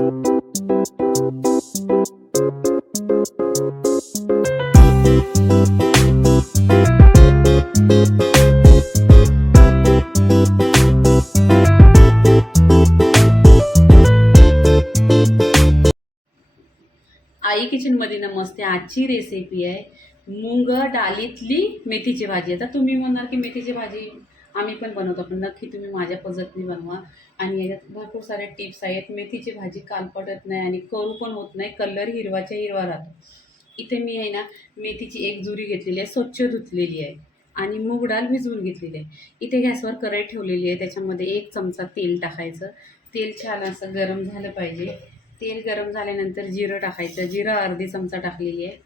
आई किचनमध्ये नमस्ते. आजची रेसिपी आहे मूग डाळीतली मेथीची भाजी. आता तुम्ही म्हणाल की मेथीची भाजी आम्ही पण बनवतो, पण नक्की तुम्ही माझ्या पद्धतीने बनवा. आणि याच्यात भरपूर सारे टिप्स आहेत. मेथीची भाजी कालपटत नाही आणि करू पण होत नाही, कलर हिरवाच्या हिरवा राहतो. इथे मी आहे ना मेथीची एक जुरी घेतलेली आहे, स्वच्छ धुतलेली आहे आणि मूग डाळ भिजवून घेतलेली आहे. इथे गॅसवर कढई ठेवलेली आहे, त्याच्यामध्ये 1 चमचा तेल टाकायचं. तेल छान असं गरम झालं पाहिजे. तेल गरम झाल्यानंतर जिरं टाकायचं. जिरं अर्धी चमचा टाकलेली आहे.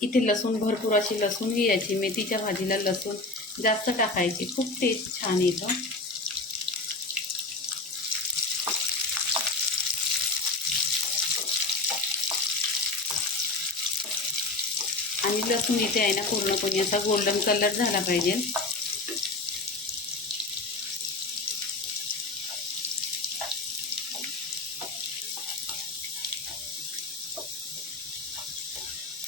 इथे लसूण भरपूर अशी लसूण घ्यायची. मेथीच्या भाजीला लसूण जास्त टाकायची, खूप टेस्ट छान येतं. आणि लसूण इथे आहे ना पूर्णपणे असा गोल्डन कलर झाला पाहिजे.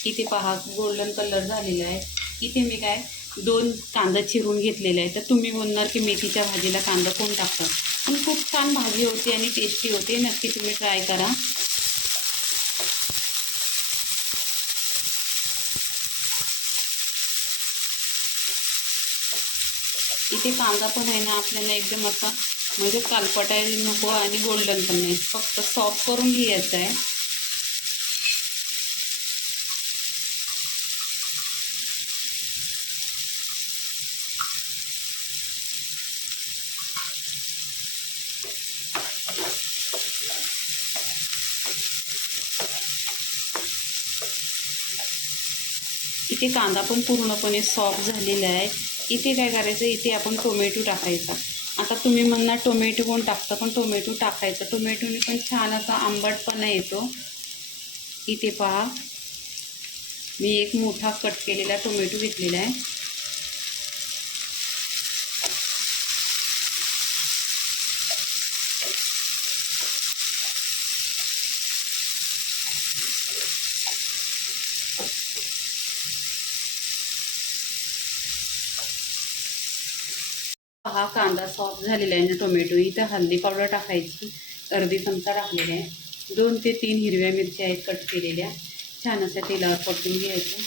इथे पहा गोल्डन कलर झालेला आहे. इथे मी काय 2 कांदा चिरून घेतलेला आहे. तर तुम्ही म्हणणार की मेथीच्या भाजीला कांदा कोण टाकतं, पण खूप छान भाजी होते आणि टेस्टी होते. नक्की तुम्ही ट्राय करा. इथे कांदा पण आहे ना आपल्याला एकदम असा म्हणजे कालपटायला नको आणि गोल्डन पण नाही, फक्त सॉफ्ट करून घ्यायचं आहे. इथे कांदा पण पूर्णपणे सॉफ्ट झालेला आहे. इथे काय करायचं, इथे आपण टोमॅटो टाकायचा. आता तुम्ही म्हणणार टोमॅटो कोण टाकतं, पण टोमॅटो टाकायचं. टोमॅटोने पण छान असा आंबटपणा येतो. इथे पहा मी एक मोठा कट केलेला टोमॅटो घेतलेला आहे. हा कांदा सॉफ्ट झालेला आहे ना टोमॅटो. इथं हळदी पावडर टाकायची, अर्धी चमचा टाकलेला आहे. 2 ते 3 हिरव्या मिरच्या आहेत कट केलेल्या. छान असं तेलावर परतून घ्यायचं.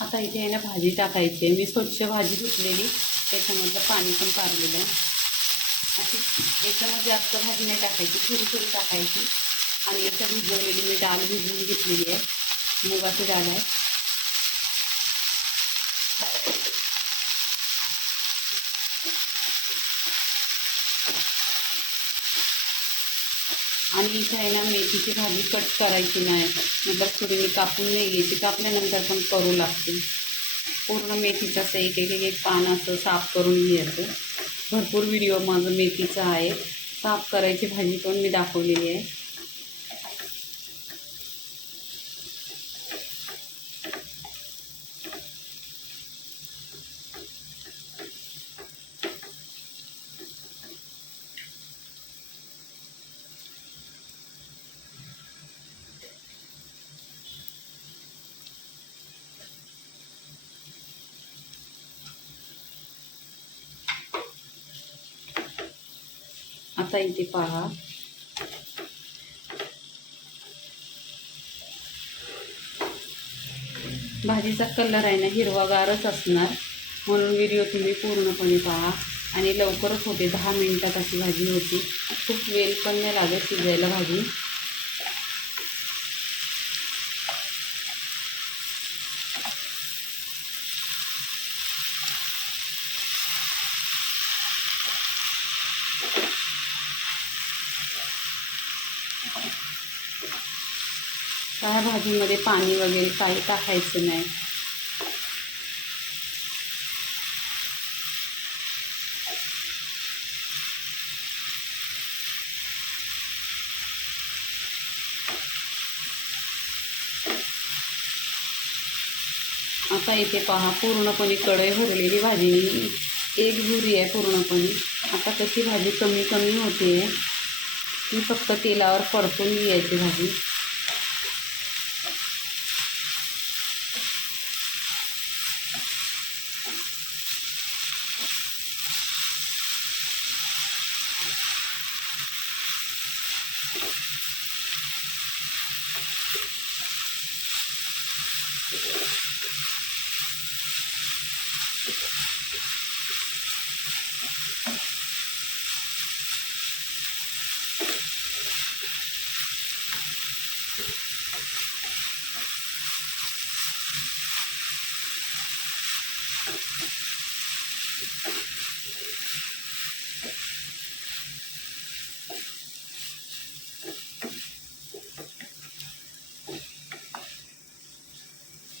आता इथे आहे ना भाजी टाकायची आहे. मी स्वच्छ भाजी धुतलेली, त्याच्यामधलं पाणी पण काढलेलं आहे. अशी एकदम जास्त भाजी नाही टाकायची, थोडी थोडी टाकायची. आणि इथं भिजवलेली मी डाळ भिजवून घेतलेली आहे, मुगाची डाळ आहे. आणि इथे आहे ना मेथीची भाजी कट करायची नाही, मतलब थोडी कापून नाही घ्यायची, कापल्यानंतर पण करू लागते. पूर्ण मेथीचं असं एक एक एक पान असं साफ करून घ्यायचं. भरपूर व्हिडिओ माझं मेथीचा आहे, साफ करायची भाजी पण मी दाखवलेली आहे. आता इथे पहा भाजीचा कलर आहे ना हिरवागारच असणार, म्हणून व्हिडिओ तुम्ही पूर्णपणे पहा. आणि लवकरच होते, 10 मिनिटात अशी भाजी होती. खूप वेळ पण नाही लागत शिजायला भाजी. त्या भाजीमध्ये पाणी वगैरे काही टाकायचं नाही. आता इथे पहा पूर्णपणे कढई भरलेली भाजी एक भुरी आहे पूर्णपणे. आता कशी भाजी कमी कमी होते. मी फक्त तेलावर परतून घ्यायची भाजी.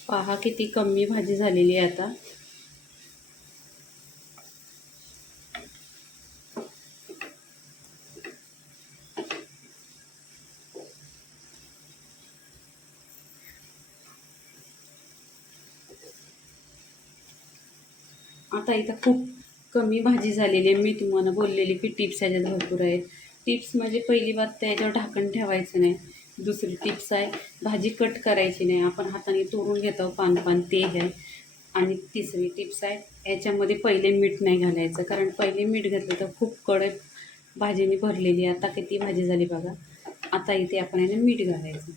पहा किती कमी भाजी झालेली आहे आता. आता इथं खूप कमी भाजी झालेली आहे. मी तुम्हाला बोललेली की टिप्स ह्याच्यात भरपूर आहेत. टिप्स म्हणजे पहिली बात त्याच्यावर ढाकण ठेवायचं नाही. दुसरी टिप्स आहे भाजी कट करायची नाही, आपण हाताने तोडून घेतो पान ते आहे. आणि तिसरी टिप्स आहे याच्यामध्ये पहिले मीठ नाही घालायचं, कारण पहिले मीठ घातलं तर खूप कडक भाजीने भरलेली. आता किती भाजी झाली बघा. आता इथे आपण याने मीठ घालायचं.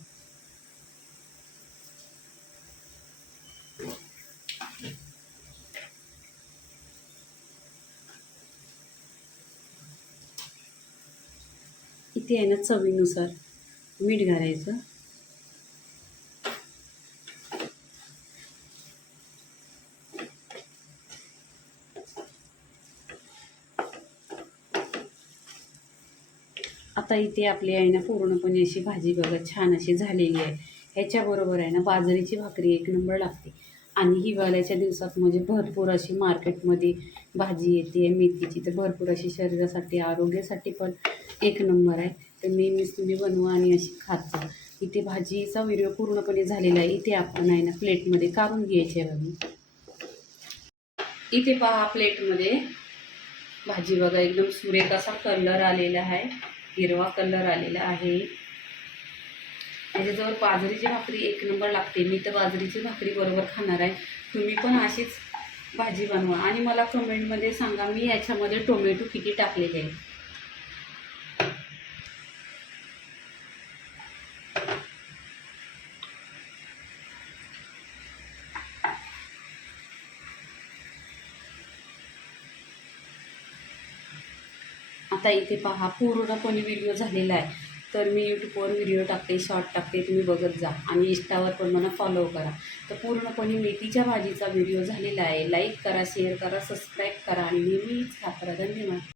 इथे आहे ना चवीनुसार मीठ घालायचं. आता इथे आपली आहे ना पूर्णपणे अशी भाजी बघा छान अशी झालेली आहे. ह्याच्याबरोबर आहे ना बाजरीची भाकरी एक नंबर लागते. आणि हिवाळ्याच्या दिवसात म्हणजे भरपूर अशी मार्केटमध्ये भाजी येते मेथीची, तर भरपूर अशी शरीरासाठी आरोग्यासाठी पण एक नंबर आहे. तर नेहमीच तुम्ही बनवा आणि अशी खात जा. इथे भाजीचा व्हिडिओ पूर्णपणे झालेला आहे. इथे आपण आहे ना प्लेटमध्ये काढून घ्यायची आहे भाजी. इथे पहा प्लेटमध्ये भाजी बघा एकदम सुरेख असा कलर आलेला आहे, हिरवा कलर आलेला आहे. त्याच्याजवळ बाजरीची भाकरी एक नंबर लागते. मी तर बाजरीची भाकरी बरोबर खाणार आहे. तुम्ही पण अशीच भाजी बनवा आणि मला कमेंटमध्ये सांगा मी याच्यामध्ये टोमॅटो किती टाकलेले आहे. आता इथे पहा पूर्णपणे व्हिडिओ झालेला आहे. तर मी यूट्यूबवर व्हिडिओ टाकते, शॉर्ट टाकते, तुम्ही बघत जा आणि इंस्टावर पण मला फॉलो करा. तर पूर्णपणे मेथीच्या भाजीचा व्हिडिओ झालेला आहे. लाईक करा, शेअर करा, सबस्क्राईब करा आणि नेहमीच खात राहा. धन्यवाद.